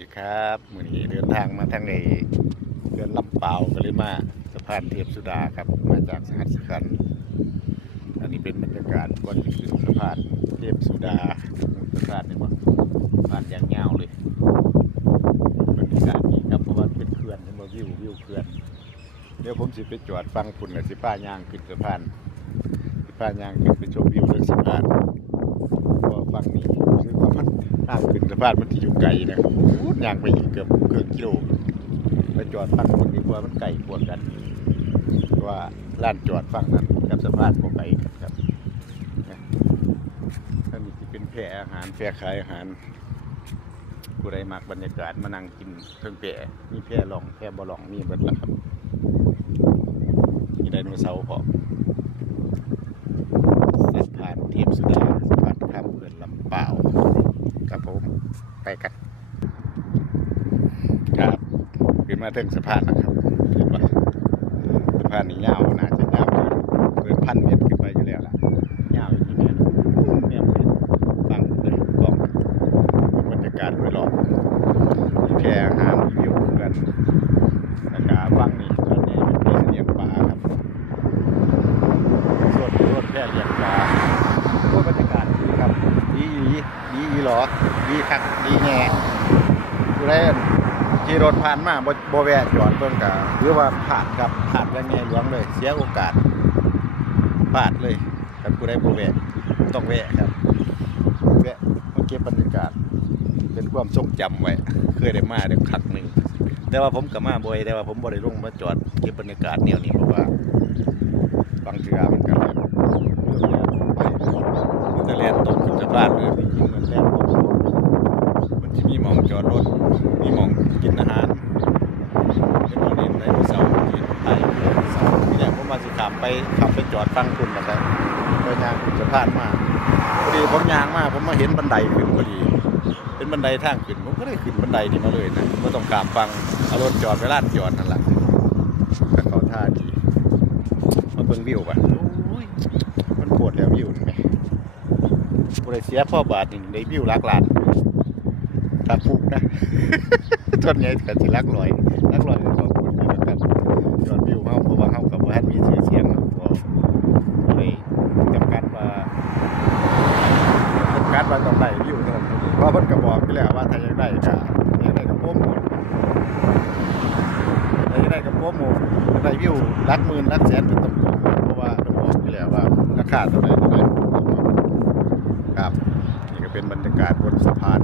ดีครับมื้อนี้เดินทางมาทางไอ้เขื่อนลำเปาวก็เลยมาสะพานเทพสุดาครับมาจากสหัสขันธ์อันนี้เป็นบรรยากาศก่อนจะขึ้นสะพานเทพสุดาสะพานนี่บ่สะพานยางยาวเลยบรรยากาศดีครับเพราะว่าเป็นเขื่อนเป็นวิวเขื่อนเดี๋ยวผมสิไปจอดฟังคุณกับสิป้ายางขึ้นสะพานสิป้ายางขึ้นไปชมวิวเรื่องสะพานก็ฟังนี่คือว่ามันทางขึ้นสะพานมันที่อยู่ไกลนะครับยางไปอีกเกือบครึ่งกิโลไปจอดฟังคนดีกว่ามันไกลกว่ากันว่าลานจอดฟังนั้นกับสะพานของไกลกันครับอันนี้จะเป็นแพร่อาหารแพร่ขายอาหารผู้ใดมักบรรยากาศมานั่งกินเครื่องแพร่มีแพร่ลองแพร่บ่ลองมีเบิดละครับมีไดโนเสาร์พร้อมสะพานเทพสุดาสะพานข้ามเขื่อนลำเปาวครับผมไปกันครับขึ้นมาถึงสะพานนะครับเห็นปะสะพานนี้ยาวน่าจะยาวเกิน1,000 เมตรขึ้นไปอยู่แล้วล่ะยาวอย่างนี้เนี่ยเลยฟังเลยกล้องบรรยากาศโดยรอบมีแพอาหารวิวเพื่อนแล้วก็ฟังนี่ส่วนใหญ่เป็นแพเลี้ยงปลาครับส่วนแพเลี้ยงปลาก็บรรยากาศดีครับดีหรอดีครับดีแง่ดูแลขี่รถผ่านมาบ่แวะจอดเบิ่งก็หรือว่าผ่านครับผ่านยังไงหลวงเลยเสียโอกาสพลาดเลยครับผู้ใดบ่แวะต้องแวะครับแวะมาเก็บบรรยากาศเป็นความทรงจำไว้เคยได้มาได้ครั้งหนึ่งแต่ว่าผมก็มาบ่อยแต่ว่าผมบ่ได้ลงมาจอดเก็บบรรยากาศแนวนี้เพราะว่าบางเทื่อมันก็เลยมันจะแล่นตกขึ้นสะพานเลยจริงๆมันแล่นตกมันจะมีหม่องจอดรถมีหม่องกินอาหารเป็นประเด็นในเสาร์ที่ไทยเสาร์ที่แรกผมมาสิขับไปจอดฟังคุณนะครับไปยางขึ้นสะพานมาพอดีผมยางมาผมมาเห็นบันไดขึ้นพอดีเป็นบันไดทางขึ้นผมก็ได้ขึ้นบันไดนี่มาเลยนะไม่ต้องข้ามฟังเอารถจอดไปลานจอดนั่นแหละแต่เขาท่าดีมาเบิ่งวิวป่ะมันโคตรแล้ววิวนี่ไหมบริเสียพ่อบาทหนึ่งได้วิวหลักล้านถ้าฟุกนะส่วนใหญ่ก็จะลักลอยก็ขอบคุณนะครับยอดวิวเขาเพราะว่าเขากับว่ามีชื่อเสียงก็เลยจำกัดว่าต้องได้วิวเท่านั้นเพราะเพิ่นก็บอกไปแล้วว่าถ้าอยากได้ก็อยากได้กับโปรโมทถ้าอยากได้กับโปรโมทได้วิวหลักหมื่นหลักแสนเป็นต้องโปรโมทเพราะว่าเพิ่นบอกไปแล้วว่าราคาเท่าไหร่ครับนี่ก็เป็นบรรยากาศบนสะพาน